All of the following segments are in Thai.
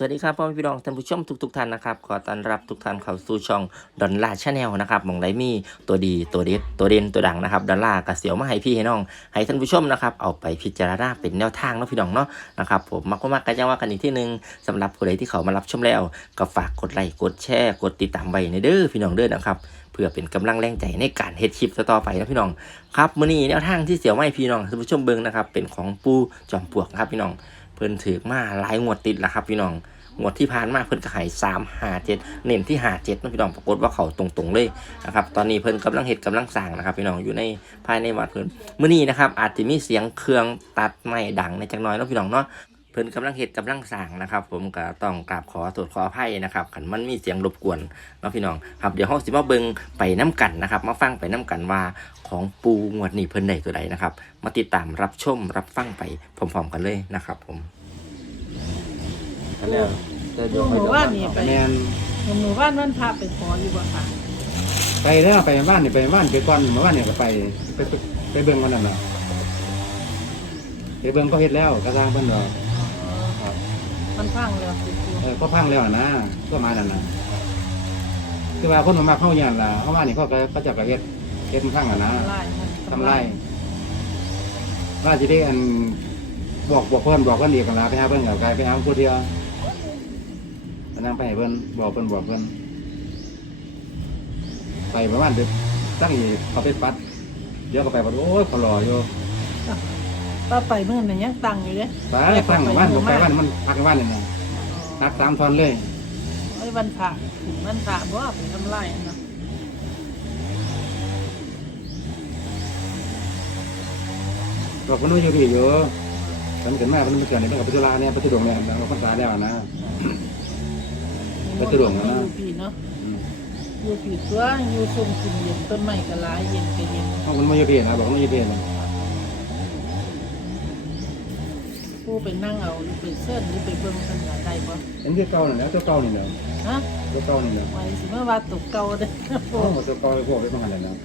สวัสดีครับพ่อแม่พี่น้องท่านผู้ชมทุกๆท่านนะครับขอต้อนรับทุกท่านเข้าสู่ช่องดอนล่าชาแนลนะครับมองไดมีตัวดีตัวเด็ดตัวเด่นตัวดังนะครับดอนล่ากระเสียวมาให้พี่ให้น้อง ให้ท่านผู้ชมนะครับเอาไปพิจารณาเป็นแนวทางเนาะพี่น้องเนาะนะครับผมมักมักกันยังว่ากันอีกที่หนึ่งสำหรับผู้ใดที่เขามารับชมแล้วก็ฝากกดไลค์กดแชร์กดติดตามไว้ในเด้อพี่น้องเด้อนะครับเพื่อเป็นกำลังแรงใจในการเฮ็ดคลิปต่อไปนะพี่น้องครับมื้อนี้แนวทางที่เสียวมาให้พี่น้องท่านผู้ชมเบิ่งนะครับเป็นของปูจอมปลวกนะครับพี่น้อง เพิ่นถือมาหลายงวดติดแล้วครับพี่น้องงวดที่ผ่านมาเพิ่นก็ให้สามหาเจ็ดเน้นที่หาเจ็ดนะพี่น้องปรากฏว่าเขาตรงๆเลยนะครับตอนนี้เพิ่นกำลังเห็ดกำลังสั่งนะครับพี่น้องอยู่ในภายในวัดเพิ่นเมื่อนี้นะครับอาจจะมีเสียงเครื่องตัดไม้ดังในจังน้อยนะพี่น้องเนาะ พิ่นกำลังเฮ็ดกำลังสร้างนะครับ ผมก็ต้องกราบขอโทษขออภัยนะครับคันมันมีเสียงรบกวนเนาะพี่น้องครับเดี๋ยวเฮาสิมาเบิ่งไปน้กันนะครับ มาฟังไปน้กันว่าของปูงวดนี้เพิ่นได้ตัวใดนะครับ มาติดตามรับชมรับฟังไปพร้อมๆกันเลยนะครับ ผมแล้วหมู่บ้านนี่ไปแมนหมู่บ้านมันพาไปขออยู่บ่ค่ะไปแล้วไปบ้านนี่ไปบ้านไปก่อนมาบ้านนี่ก็ไปไปไปไปเบิ่งวันนั้นน่ะไปเบิ่งก็เฮ็ดแล้วกระซังเพิ่นดอกครับ มันพังแล้วสิครูเออก็พังแล้วนะก็มานั่นน่ะคือว่าคนมามาเข้าอย่างล่ะเข้ามานี่เขาก็เขาจะก็เฮ็ดเฮ็ดมันพังอะนะทำลายมันทำไรว่าสิได้อันบอกบอกเพิ่นบอกเพิ่นอีกกันล่ะไปหาเพิ่นก็กลายไปหาผู้เดียวไปนั่งไปให้เพิ่นบอกเพิ่นบอกเพิ่นไปประมาณเดือนตั้งอีกเขาไปปัดเดี๋ยวก็ไปปัดโอ้ยเขารออยู่ ต่อไปเมื่อนั้นยังตังอยู่เด้ไปตั้งบ้านผมไปบ้านมันพักบ้านนี่นะพักสามทอนเลยไอ้ยวันพระถึงวันพระบ่ไปทำลายอันนะบอกคนนู้นอยู่พี่อยู่ฉันเกิดมาคนนู้นเกิดในเรื่องกับปัจจุบันเนี่ยปัจจุบันเนี่ยเราภาษาแล้วนะ ไปสะดวกนะ อยู่ปีเนาะอืมอยู่ปีตัวอยู่ชมกินเย็นต้นไม้ก็หลายเย็นก็เย็นเขาคนนู้นอยู่พี่นะบอกคนนู้นอยู่พี่นะ ผู้ไปนั่งเอาหรือไปเสิร์นหรือไปเบิ่งกันก็ได้บ่เห็นที่เก่านี่แล้วตัวเก่านี่เนาะฮะตัวเก่านี่เนาะไว้สิมาว่าตกเก่าเด้อโอ้ตัวเก่าพวกไปบ้างอะไรเนาะ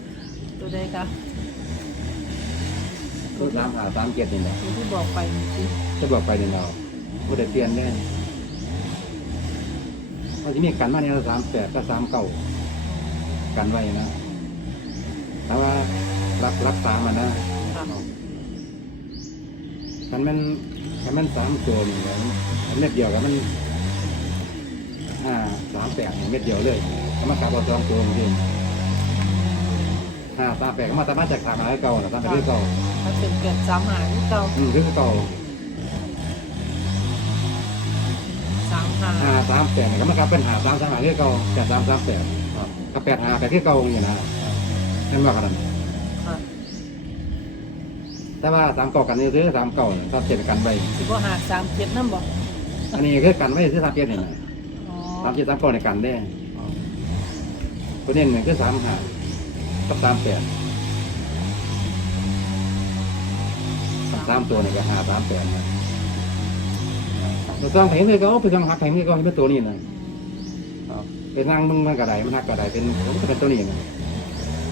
ตัวใดคะตัวสามหาสามเจ็ดนี่เนาะตัวที่บอกไปนี่สิจะบอกไปนี่เนาะผู้เด็กเปลี่ยนเนี่ยมันจะมีกันมาเนี่ยสามแปดก็สามเก้ากันไว้นะแต่ว่ารักรักสามมันนะค่ะมันมัน มันมันสามตัวนี่นะมันเม็ดเดียวกับมันห้าสามแปดนี่เม็ดเดียวเลยก็มากลับเอาสองตัวมันเองห้าสามแปดก็มาตามมาจากสามหาเก่าน่ะสามแปดคือเก่าถ้าเป็นเกิดสามหาที่เก่าอืมคือเก่าสามหาห้าสามแปดเนี่ยก็มากลับเป็นหาสามสามหาคือเก่าแปดสามสามแปดกับแปดหาแปดคือเก่าอย่างนี้นะนั่นว่ากันค่ะ แต่ว่าสามเก่ากันนี่คือสามเก่าเนี่ยถ้าเจ็ดกันไปสิบ่หาสามเจ็ดนั่นบอกอันนี้คือกันไว้คือสามเจ็ดนี่นะอ๋อสามเจ็ดสามเก่าในกันได้ตัวนี้เนี่ยคือสามหากับสามแปดสามตัวนี่ก็หาสามแปดนะเราสร้างแผงเลยก็เอาไปสร้างหักแผงเลยก็ให้เป็นตัวนี้นะเป็นนั่งมึงมันกระไดมันหักกระไดเป็นมันก็เป็นตัวนี้นะ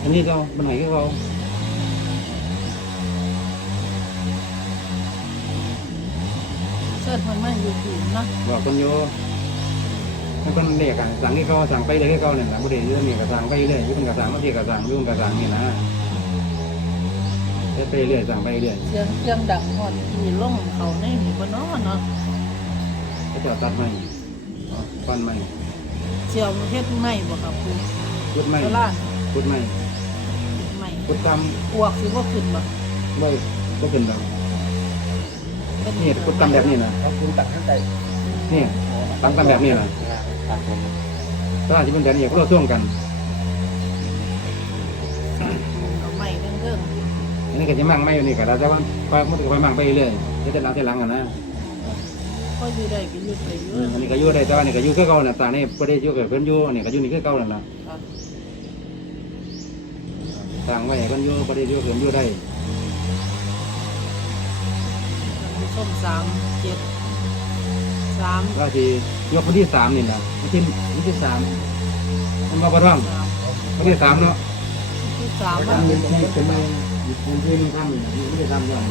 อันนี้ก็มันไหนก็เรา เชิญคนมาอยู่ที่เนาะบอกคนโยมันคนเรียกกันสั่งนี่ก็สั่งไปเลยก็เนี่ยสั่งไม่ได้เรื่องนี้ก็สั่งไปเรื่อยยุ่งกับสั่งบางทีก็สั่งยุ่งกับสั่งนี่นะไปเรื่อยสั่งไปเรื่อยเสียงเครื่องดังฮอนที่ล่งเขาในนี่บ่เนาะเนาะก็จะตัดไม้ฟันไม้เจียวเฮ็ดไม่บ่ครับครูพุดไม้โบราณพุดไม้ไม่พุดตปวกสิบ่ขึ้นบ่ำไว้ก็เป็นแบบเป็ นนี่พุดตำแบบนี้นะเขาคุณตัดทั้งใจนี่ตั้งกันแบบนี้นะตัดผมตลาดที่มันแบบนี้พวกเราส่วงกันเอาไม้เรื่องอันนี้ก็จะมั่งไม่อยู่นี่ก็ได้แต่ว่าค่อยมันก็ค่อยมั่งไปเรื่อยเดี๋ยวแต่หลังแต่หลังอะนะๆก็อยู่ได้ก็อยู่ไปอยู่อืมอันนี้ก็อยู่ได้แต่ว่านี่ก็อยู่คือเก่าน่ะตานี่บ่ได้อยู่กับเพิ่นอยู่อันนี้ก็อยู่นี่คือเก่านั่นล่ะค่ะต่างไว้ให้เพิ่นอยู่บ่ได้อยู่กับเพิ่นอยู่ได้ ท่านผู้ชมสามเจ็ดสามก็สิยกคนที่สามนี่ล่ะคนที่คนที่สามมันมาบ่ต้องสามคนที่สามเนาะที่สามอันนี้นี่เป็นมาผมที่มันทำนี่นี่ไม่ได้ทำด้วย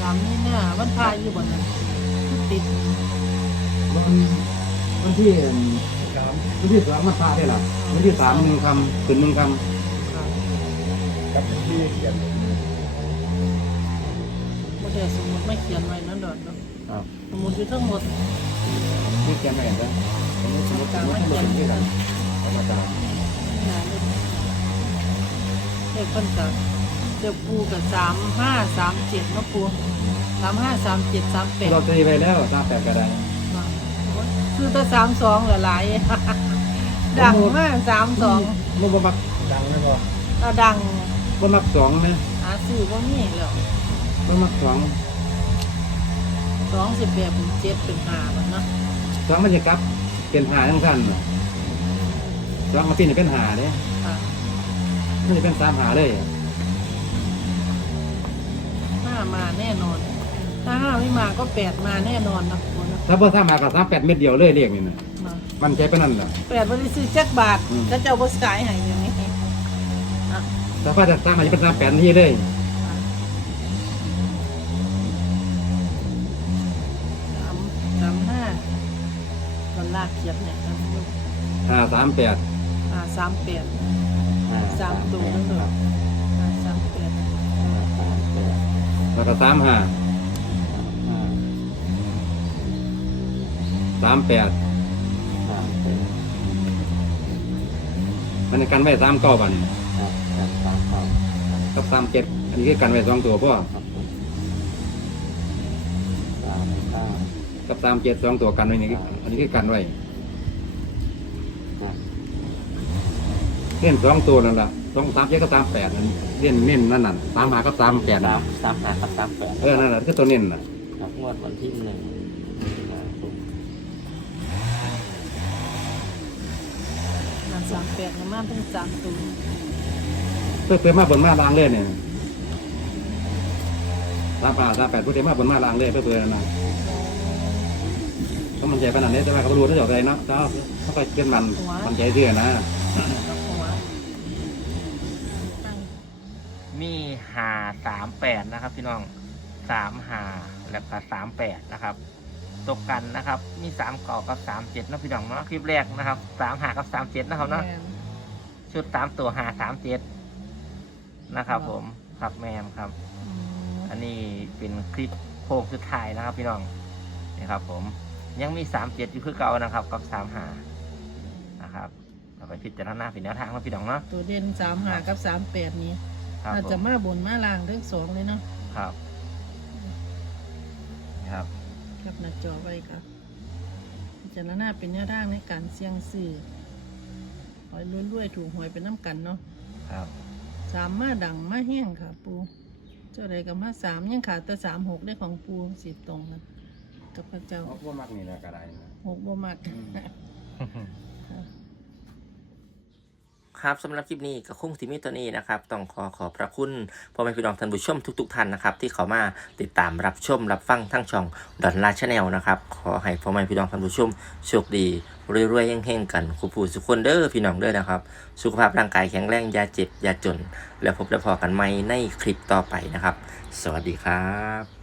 สามนี่เนี่ยวันพายอยู่บ่นั่นติดมันวันที่สามวันที่สองมาซาได้ล่ะวันที่สามหนึ่งคำถึงหนึ่งคค่ะกับที่เขียน บ่ได้สมมุติไม่เขียนไว้นั่นดอกเนาะำครับสมมุติอยู่ทั้งหมดนี่เขียนไม่เห็นนะสมมติสมมติสมมติให้มันเป็นที่กันเอามาตามนะเลขเพิ่นก็เจ้าปูกับสามห้าสามเจ็ดเนาะปูสามห้าสามเจ็ดสามแปดเราตีไปแล้วตามแปดกระไดคือตัวสามสองหลายๆดังมากสามสองมันบ่มักดังนะพ่อเราดังบ่มักสองนะหาซื้อว่ามีแล้ว บ่มักสองสองสิบแบบเป็นเจ็ดเป็นห้ามันเนาะสองมันจะกลับ เป็นหาทั้งสั้นน่ะสองมาปีนี่เป็นหาเนี่ยค่ะมันจะเป็นสามหาเลยห้ามาแน่นอน ถ้าห้าไม่มาก็แปดมาแน่นอนนะคุณนะถ้าบ่สามหากับสามแปดเม็ดเดียวเลยเรียกนี่นะมามันใจเป็นนั่นแหละ แปดบริสุทธิ์จักบาทอืม แล้วเจ้าบริสายให้อย่างนี้อะ ถ้าว่าจะสามหาจะเป็นสามแปดที่เลย เขียนเนี่ยท่านผู้ชมหาสามแปดอ่าสามแปดสามตัวนั่นเลยอ่าสามแปดแล้วก็สามหาสามแปดมันจะกันไว้สามเก้าบัดนกับสามเจ็ดอันนี้คือกันไว้สองตัวพ่อกับสามเจ็ดสองตัวกันไว้นี่คืออันนี้คือกันไว้ เล่นสองตัวนั่นแหละสองสามเจ็ดกับสามแปดนั่นเล่นเน้นนั่นน่ะสามหากับสามแปดสาน่ะมสามหากับสามแปดเออนั่นแหละคือตัวเน้นน่ะครับงวดวันที่หนึ่งมีนาคมอ่าสามแปดเนี่ยมาทั้งสามตัวเพื่อเพื่อมาบนมาลางเลยเนี่ยสามป่าสามแปดเพื่อมาบนมาลางเลยเพื่อเพื่อนั่นนะก็มันใจขนาดนี้แต่ว่าเขารู้ได้จากใจเนาะเจ้าเขาไปเป็นมันมันใจเชื่อนะกับหัว มีหาสามแปดนะครับ พี่น้องสามหาแล้วก็สามแปดนะครับตกกันนะครับ มีสามเก่ากับสามเจ็ดนะพี่น้องเนาะคลิปแรกนะครับสามหากับสามเจ็ดนะครับเนาะแม่นชุดสามตัวหาสามเจ็ดนะครับ ผมครับแมนครับอืมอันนี้เป็นคลิปโค้งสุดท้ายนะครับ พี่น้องนี่ครับ ผมยังมีสามเจ็ดอยู่คือเก่านะครับ กับสามหานะครับเราไปพิจารณาเป็นแนวทางนะพี่น้องเนาะตัวเด่นสามหากับสามแปดนี้ ครับอาจผจะมมาบนมาล่างเรื่องสองเลยเนาะครับ ครับแคปหน้าจอไว้ค่ะพิจารณาเป็นแนวทางในการเสี่ยงซื้อหอยรวยๆถูกหวยเป็นน้ำกันเนาะครับสามมาดังมาแห้งค่ะ ปูเจ้าใดกับมาสามยังขาดแต่สามหกได้ของปูสิตรงกันกับพระเจ้าเขาพวกมักนี่แหละกระไดนะหกบ่มัก ครับสำหรับคลิปนี้ก็คงที่มีตัวนี้นะครับ ต้องขอขอบพระคุณพ่อแม่พี่น้องท่านผู้ชมทุก ๆ ท่านนะครับ ที่เขามาติดตามรับชมรับฟังทั้งช่องดอนลาชาแนลนะครับ ขอให้พ่อแม่พี่น้องท่านผู้ชมโชคดีรวยๆเฮงๆกันคู่ผู้สุขคนเด้อพี่น้องเด้อนะครับ สุขภาพร่างกายแข็งแรงอย่าเจ็บอย่าจน แล้วพบและพอกันใหม่ในคลิปต่อไปนะครับ สวัสดีครับ